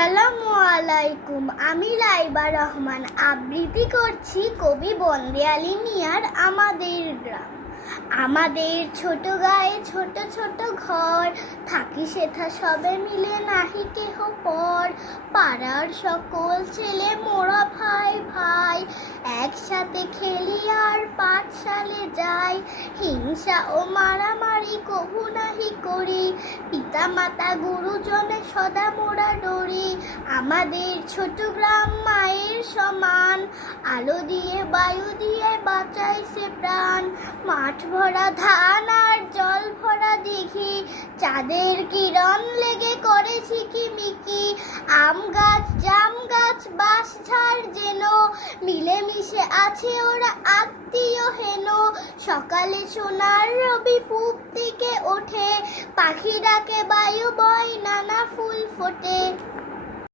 আসসালামু আলাইকুম। আমি লাইবা রহমান আবৃত্তি করছি কবি বন্দে আলী মিয়ার আমাদের গ্রাম। আমাদের ছোট গায়ে ছোট ছোট ঘর, থাকি সেথা সবে মিলে নাহি কেহ পর। পাড়ার সকল ছেলে মোরা ভাই ভাই, একসাথে খেলি আর পাঠশালে যাই। হিংসা ও মারামারি কভু নাহি করি, পিতা মাতা গুরুজনে সদা মোরা ডরি। আমাদের ছোট গ্রাম মায়ের সমান, আলো দিয়ে বায়ু দিয়ে বাঁচাইছে প্রাণ। মাঠ ভরা ধান আর জল ভরা দিঘি, চাঁদের কিরণ লেগে করে ঝিকিমিকি। আম গাছ জাম গাছ বাঁশ ঝাড় যেন, মিলেমিশে আছে ওরা আত্মীয় হেন। সকালে সোনার রবি পূব দিকে ওঠে, পাখি ডাকে বায়ু বয় নানা ফুল ফোটে।